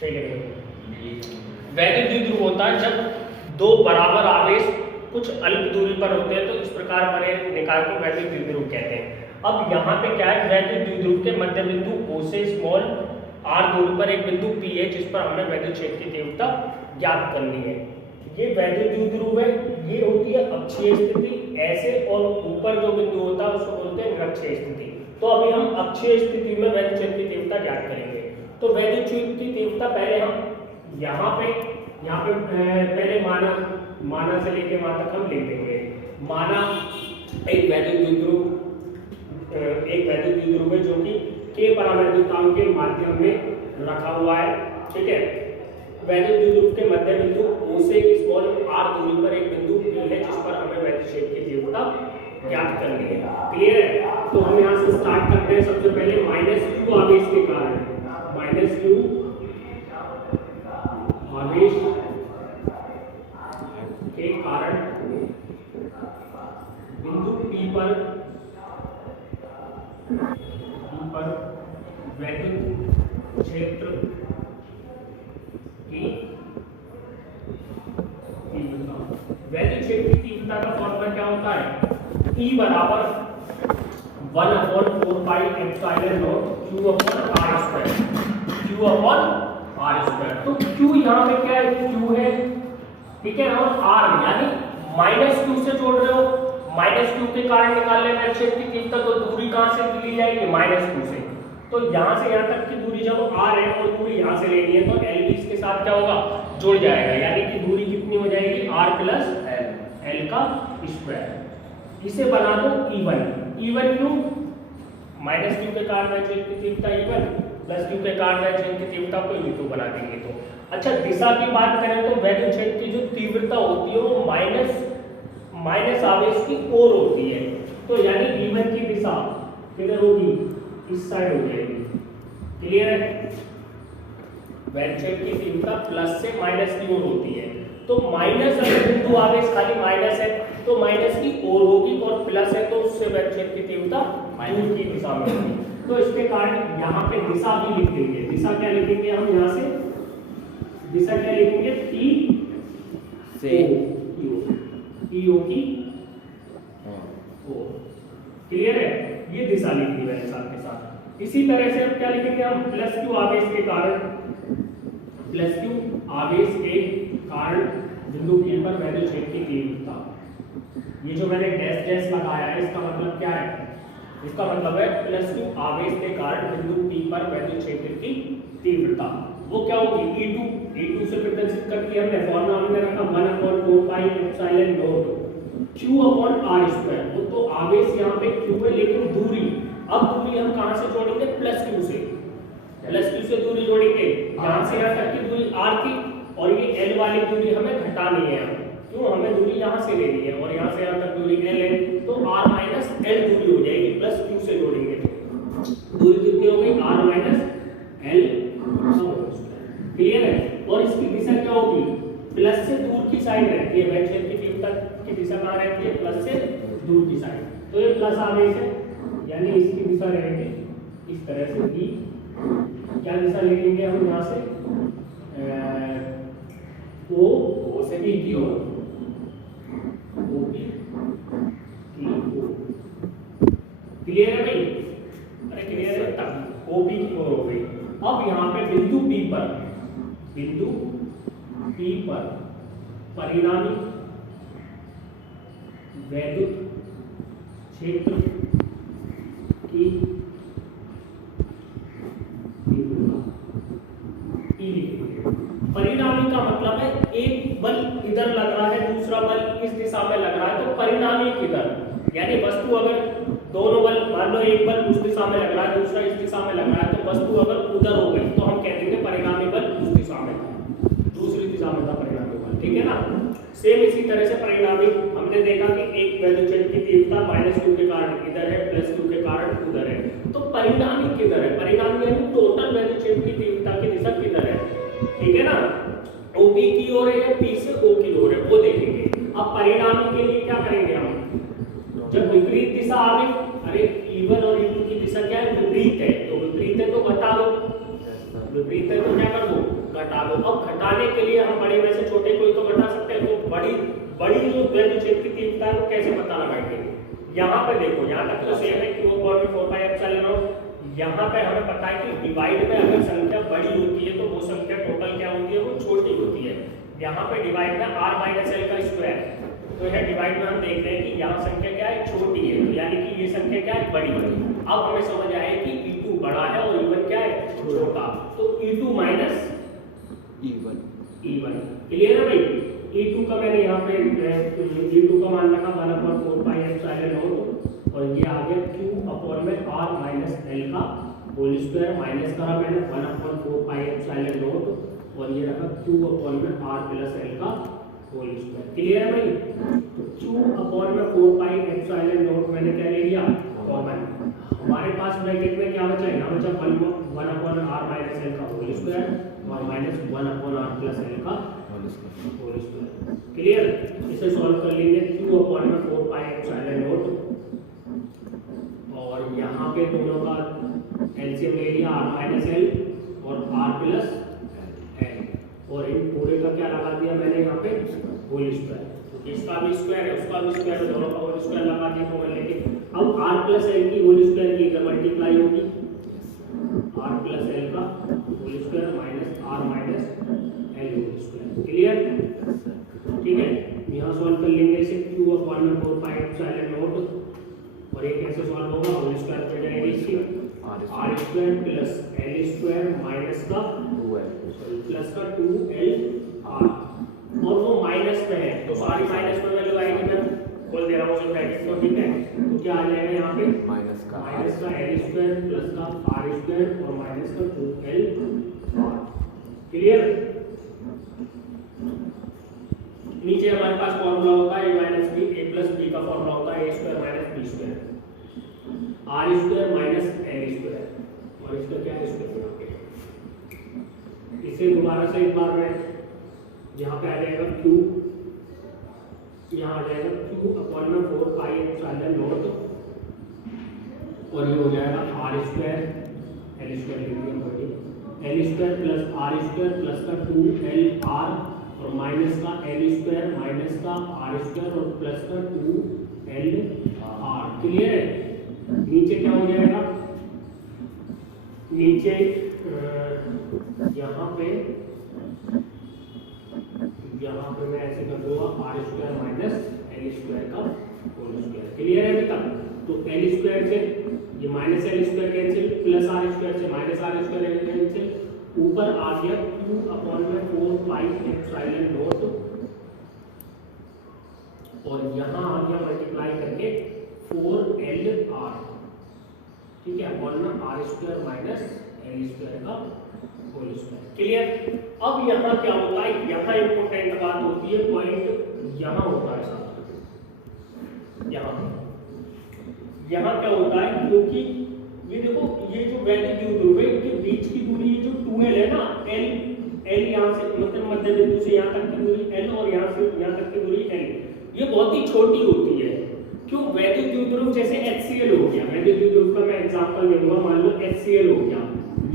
ठीक है। वैद्युत द्विध्रुव होता है जब दो बराबर आवेश कुछ अल्प दूरी पर होते हैं, तो इस प्रकार बने निकाय को वैद्युत द्विध्रुव कहते हैं। अब यहाँ पे क्या है, वैद्युत द्विध्रुव के मध्य बिंदु O से स्मॉल r दूरी पर एक बिंदु P है, जिस पर हमें वैद्युत क्षेत्र की तीव्रता ज्ञात करनी है। ये वैद्युत द्विध्रुव है, ये होती है अक्षीय स्थिति ऐसे, और ऊपर जो बिंदु होता है उसको बोलते हैं निरक्षीय स्थिति। तो अभी हम अक्षीय स्थिति में वैद्युत क्षेत्र की तीव्रता ज्ञात करेंगे। तो वैद्युत क्षेत्र की तीव्रता पहले हम यहाँ पे पहले माना से लेके वहां तक हम लिख देंगे। माना एक वैद्युत द्विध्रुव है जो कि k परावैद्युतांक के माध्यम में रखा हुआ है। ठीक है। वैद्युत द्विध्रुव के मध्य बिंदु O से स्मॉल r दूरी पर एक बिंदु P है, जिस पर हमें वैद्युत क्षेत्र की तीव्रता ज्ञात करनी है। क्लियर है। तो हम यहाँ से स्टार्ट करते हैं। सबसे पहले -q आवेश के कारण, -q आवेश के कारण बिंदु P पर वैद्युत क्षेत्र की तीव्रता। वैद्युत क्षेत्र की तीव्रता का फॉर्मूला क्या होता है? E बराबर 1/4 pi epsilon not Q upon R²। तो Q यहाँ पे क्या है? Q है, ठीक है, और R यानी -q से जोड़ रहे हो, -q के कारण निकालने में क्षेत्र की तीव्रता, तो दूरी कहां से ली जाएगी? -q से। तो यहां से यहां तक की दूरी जब r है और दूरी यहां से लेनी है, तो l भी इसके साथ क्या होगा? जुड़ जाएगा, यानी कि दूरी कितनी हो जाएगी? r प्लस l का स्क्वायर। इसे बना दो E1 क्यों? -q के कारण क्षेत्र की तीव्रता E1 प्लस q के कारण क्षेत्र की तीव्रता को E2 बना देंगे। तो अच्छा, दिशा की बात करें तो वैद्युत क्षेत्र की जो तीव्रता होती है वो माइनस आवेश की ओर होती है। तो यानी E1 की दिशा किधर होगी? इस साइड हो जाएगी। क्लियर है। वैद्युत क्षेत्र की तीव्रता प्लस से माइनस की ओर होती है। तो माइनस अगर बिंदु आवेश खाली माइनस है तो माइनस की ओर होगी, और प्लस है तो उससे वैद्युत क्षेत्र की तीव्रता दूर की दिशा में होगी। तो इसके कारण यहाँ पे दिशा भी लिख देंगे। दिशा क्या लिखेंगे हम? यहाँ से दिशा क्या लिखेंगे? P से PO की ओर। क्लियर है। ये दिशा लिखी है साथ के साथ। इसी तरह से अब क्या लिखेंगे हम? +q आवेश के कारण, +q आवेश के कारण बिंदु P पर वैद्युत क्षेत्र की तीव्रता। ये जो मैंने डैश लगाया है, इसका मतलब क्या है? इसका मतलब है +q आवेश के कारण बिंदु P पर वैद्युत क्षेत्र की तीव्रता। वो क्या होगी? E2 से प्रदर्शित करके हमने फॉर्मूला हमने रखा 1/4 pi epsilon not Q upon R²। वो तो आवेश यहाँ पे Q है, लेकिन दूरी, अब दूरी हम कहां से जोड़ेंगे? +q से दूरी जोड़ेंगे। यहाँ से यहाँ तक की दूरी R की, और ये L वाली दूरी हमें घटानी है। क्यों? हमें दूरी यहाँ से लेनी है, और यहाँ से यहाँ तक दूरी L है, तो R माइनस L दूरी हो जाएगी। +q से जोड़ेंगे तो दूरी कितनी हो गई? R minus L। क्लियर है। और इसकी दिशा क्या होगी? प्लस से दूर की साइड रहती है। वैद्युत क्षेत्र की तीव्रता की दिशा कहाँ रहती है? प्लस से दूर की साइड। तो ये प्लस आवेश है, यानी इसकी दिशा रहेगी इस तरह से। भी क्या दिशा लिखेंगे हम यहाँ से? O से B की ओर, क्लियर है भाई? अरे क्लियर है। तब OB की ओर हो गई। अब यहाँ पे बिंदु P पर परिणामी वैद्युत क्षेत्र की तीव्रता E लिखेंगे। परिणामी का मतलब है एक बल इधर लग रहा है, दूसरा बल इस दिशा में लग रहा है, तो परिणामी किधर? यानी वस्तु अगर दोनों बल, मान लो एक बल उस दिशा में लग रहा है, दूसरा इस दिशा में लग रहा है, तो वस्तु अगर उधर हो गई तो हम कह देंगे परिणामी बल उस दिशा में था, दूसरी दिशा में था परिणामी बल। ठीक है ना। सेम इसी तरह से परिणामी हमने देखा कि एक वैद्युत क्षेत्र की तीव्रता -q के कारण इधर है, +q के कारण उधर है। तो परिणामी किधर है? परिणामी यानी टोटल वैद्युत क्षेत्र की तीव्रता की दिशा किधर है? ठीक है ना। OP की ओर है या P से O की ओर है, वो देखेंगे। अब परिणामी के लिए क्या करेंगे हम? जब विपरीत दिशा आ गई, अरे E1 और E2 की दिशा क्या है? विपरीत है, तो विपरीत है तो घटा दो, विपरीत है तो क्या कर दो? घटा दो। अब घटाने के लिए हम बड़े में से छोटे को ही तो घटा सकते हैं, तो बड़ी जो द्वैध छेद की तीव्रता है वो कैसे पता लगाएंगे? यहाँ पे देखो, यहाँ तक तो सेम है q अपॉन में 4 पाई एप्सिलॉन नॉट। यहाँ पे हमें पता है कि डिवाइड में अगर संख्या बड़ी होती है तो वो संख्या टोटल क्या होती है, वो छोटी होती है। यहाँ पे डिवाइड में r माइनस l का स्क्वायर, तो यह डिवाइड में हम देख रहे हैं कि यहाँ संख्या क्या है, छोटी है, तो यानी कि ये संख्या क्या है, बड़ी है। अब हमें समझ आया कि e2 बड़ा है और e1 क्या है, छोटा, तो e2 माइनस e1 क्लियर है भाई। e2 का मैंने यहाँ पे e2 का मान रखा 1/4 पाई एप्सिलॉन नॉट और ये आ गया q अपॉन में r माइनस l का होल स्क्वायर, माइनस करा मैंने 1/4 पाई एप्सिलॉन नॉट और ये रखा q अपॉन में r प्लस l का होल स्क्वायर। क्लियर है भाई। तो q अपॉन में 4 पाई एप्सिलॉन नॉट मैंने क्या ले लिया, कॉमन। हमारे पास ब्रैकेट में क्या बचा, यहाँ बचा 1/r माइनस l का होल स्क्वायर और माइनस 1/r प्लस l का होल स्क्वायर। क्लियर, इसे सॉल्व कर लेंगे। q अपॉन में 4 पाई एप्सिलॉन नॉट और यहाँ पे दोनों का एलसीएम ले लिया r माइनस l और r प्लस l और इन पूरे का क्या लगा दिया मैंने यहाँ पे, होल स्क्वायर। तो इसका भी स्क्वायर है, उसका भी स्क्वायर है, दोनों का होल स्क्वायर लगा दिया कॉमन लेके। अब r प्लस l की होल स्क्वायर की मल्टीप्लाई होगी, r प्लस l का whole square minus r minus l whole square. Clear, ठीक है। यहाँ सॉल्व कर लेंगे इसे, q अपॉन में 4 पाई एप्सिलॉन नॉट और ये कैसे सॉल्व होगा, होल स्क्वायर पे जाएगी इसकी r square plus l square minus का 2l प्लस का 2lr और वो माइनस में है तो सारी माइनस में वैल्यू आएगी, मैं खोल दे रहा हूँ ब्रैकेट को, ठीक है। तो क्या आ जाएगा यहाँ पे, माइनस का l स्क्वायर प्लस का r स्क्वायर और माइनस का 2lr। क्लियर, नीचे हमारे पास फॉर्मूला होता है a minus b, a plus b का फॉर्मूला होता है a square minus b square, r square minus l square और इसका क्या है, स्क्वायर यहाँ पे। इसे दोबारा से एक बार में यहाँ पे आ जाएगा q, यहाँ आ जाएगा q अपॉन में 4 पाई एप्सिलॉन नॉट और ये हो जाएगा r स्क्वायर l स्क्वायर लिख दिया पढ़िए, l square plus r square plus का 2lr और माइनस का l स्क्वायर माइनस का r स्क्वायर और प्लस का 2lr। क्लियर है। नीचे क्या हो जाएगा, नीचे यहाँ पे मैं ऐसे कर दूंगा r square minus l square का होल स्क्वायर। क्लियर है अभी तक। तो l स्क्वायर से ये minus l square cancel, plus r square से माइनस r स्क्वायर कैंसिल, ऊपर आ गया q अपॉन में 4 पाई एप्सिलॉन नॉट और यहाँ आ गया मल्टीप्लाई करके 4lr, ठीक है, अपॉन में r square minus l square का होल स्क्वायर। क्लियर। अब यहाँ क्या होता है, यहाँ इंपॉर्टेंट बात होती है, पॉइंट यहाँ होता है साथ, यहाँ क्या होता है, क्योंकि ये देखो ये जो वैल्यू द्विध्रुव है इनके बीच की दूरी जो 2l है ना, l यहाँ से मतलब मध्य बिंदु से यहाँ तक की दूरी l और यहाँ से यहाँ तक की दूरी l, ये बहुत ही छोटी होती है। क्यों, वैद्युत द्विध्रुव जैसे HCl हो गया, वैद्युत द्विध्रुव का मैं एग्जांपल दूंगा, मान लो HCl हो गया,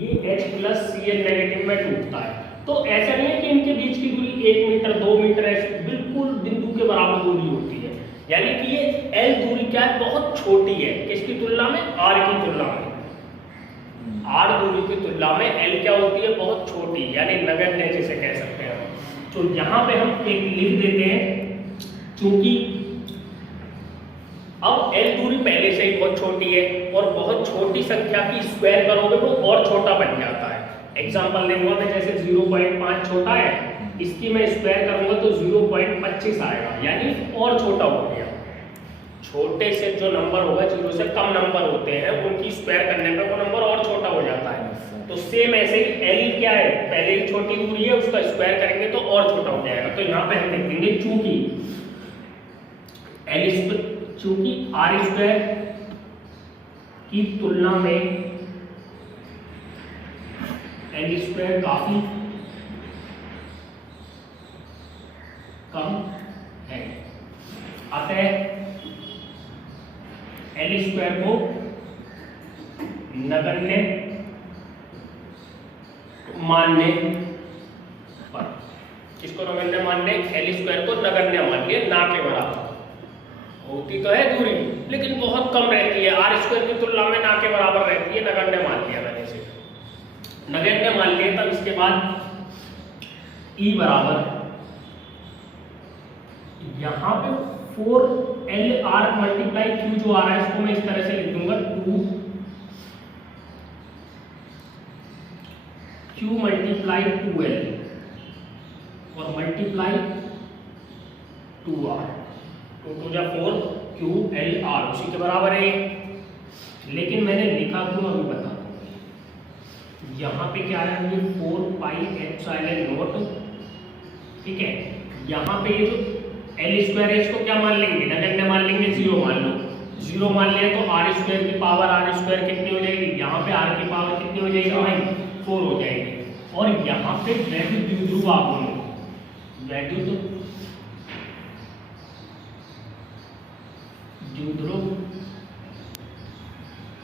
ये H प्लस Cl नेगेटिव में टूटता है, तो ऐसा नहीं है कि इनके बीच की दूरी 1 मीटर 2 मीटर ऐसी बिल्कुल बिंदु के बराबर दूरी होती है, यानी कि ये L दूरी क्या है, बहुत छोटी है, किसकी तुलना में, R की तुलना में। R दूरी की तुलना में L क्या होती है, बहुत छोटी, यानी नगण्य जिसे कह सकते हैं। तो यहाँ पे हम एक लिख देते हैं, क्योंकि अब L दूरी पहले से ही बहुत छोटी है और बहुत छोटी संख्या की स्क्वायर करोगे तो और छोटा बन जाता है। एग्जांपल दूंगा मैं, जैसे 0.5 छोटा है, इसकी मैं स्क्वायर करूंगा तो 0.25 आएगा, यानी और छोटा हो गया। छोटे से जो नंबर होगा, 0 से कम नंबर होते हैं, उनकी स्क्वायर करने पे वो नंबर और छोटा हो जाता है। तो सेम ऐसे ही L क्या है, पहले ही छोटी दूरी है, उसका स्क्वायर करेंगे तो और छोटा हो जाएगा। तो यहाँ पे हम लिख देंगे चूंकि R स्क्वायर की तुलना में L स्क्वायर काफी कम है, अतः L स्क्वायर को नगण्य मानने किसको नगण्य मान लिया, एल स्क्वायर को नगण्य मान लिया, ना के बराबर। होती तो है दूरी लेकिन बहुत कम रहती है, आर स्क्वायर की तुलना में ना के बराबर रहती है, नगण्य मान लिया मैंने इसे, नगण्य मान लिया। तब इसके बाद ई बराबर यहाँ पे 4LR मल्टीप्लाई क्यू जो आ रहा है इसको मैं इस तरह से लिख दूंगा 2Q मल्टीप्लाई 2L और मल्टीप्लाई 2R, 2 2 जा 4 QLR उसी के बराबर है। लेकिन मैंने लिखा क्यों अभी बता दूं। यहाँ पे क्या है, ये 4 पाई एप्सिलॉन नॉट, ठीक है। यहाँ पे ये जो एल स्क्वायर है इसको क्या मान लेंगे, नगण्य मान लेंगे, 0 मान लो। 0 मान लिया तो आर स्क्वायर की पावर आर स्क्वायर कितनी हो जाएगी, यहाँ पे आर की पावर कितनी हो जाएगी भाई, 4 हो जाएगी। और यहाँ पे वैद्युत द्विध्रुव आघूर्ण, वैद्युत द्विध्रुव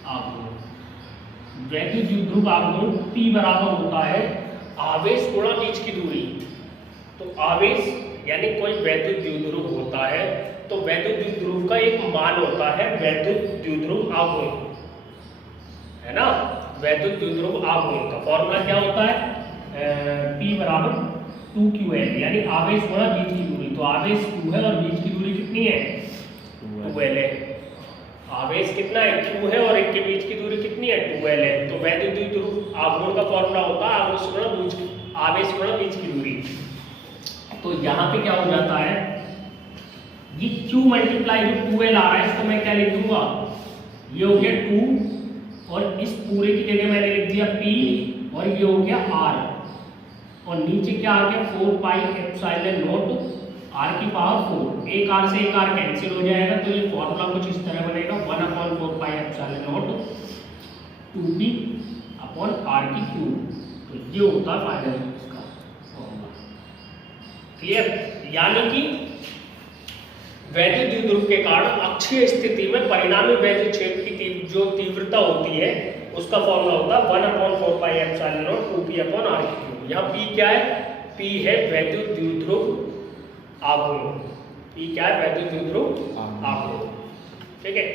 आघूर्ण, वैद्युत द्विध्रुव आघूर्ण P बराबर होता है आवेश गुणा बीच की दूरी। तो आवेश यानी कोई वैद्युत द्विध्रुव होता है तो वैद्युत द्विध्रुव का एक मान होता है वैद्युत द्विध्रुव आघूर्ण, है ना। वैद्युत द्विध्रुव आघूर्ण का फॉर्मूला क्या होता है, P बराबर 2QL, यानी आवेश गुणा बीच की दूरी। तो आवेश Q है और बीच की दूरी कितनी है, 2L है। आवेश कितना है, Q है और एक के बीच की दूरी कितनी है, 2L है। तो वैद्युत द्विध्रुव आघूर्ण का फॉर्मूला होता है आवेश गुणा बीच की दूरी। तो यहाँ पे क्या हो जाता है, ये Q मल्टीप्लाई जो 2L आ रहा है इसको मैं क्या लिख दूंगा, ये हो गया 2 और इस पूरे की जगह मैंने लिख दिया P और ये हो गया R और नीचे क्या आ गया 4 पाई एप्सिलॉन नॉट R की पावर 4। एक R से एक R कैंसिल हो जाएगा तो ये फॉर्मूला कुछ इस तरह बनेगा 1/4 pi epsilon not 2P upon R की क्यूब। तो ये होता है फाइनल इसका फॉर्मूला, क्लियर। यानी कि वैद्युत द्विध्रुव के कारण अक्षीय स्थिति में परिणामी वैद्युत क्षेत्र की जो तीव्रता होती है उसका फॉर्मूला होता है 1/4 pi epsilon not 2P upon R की क्यूब। यहाँ P क्या है, P है वैद्युत द्विध्रुव आघूर्ण, P क्या है, वैद्युत द्विध्रुव आघूर्ण, ठीक है।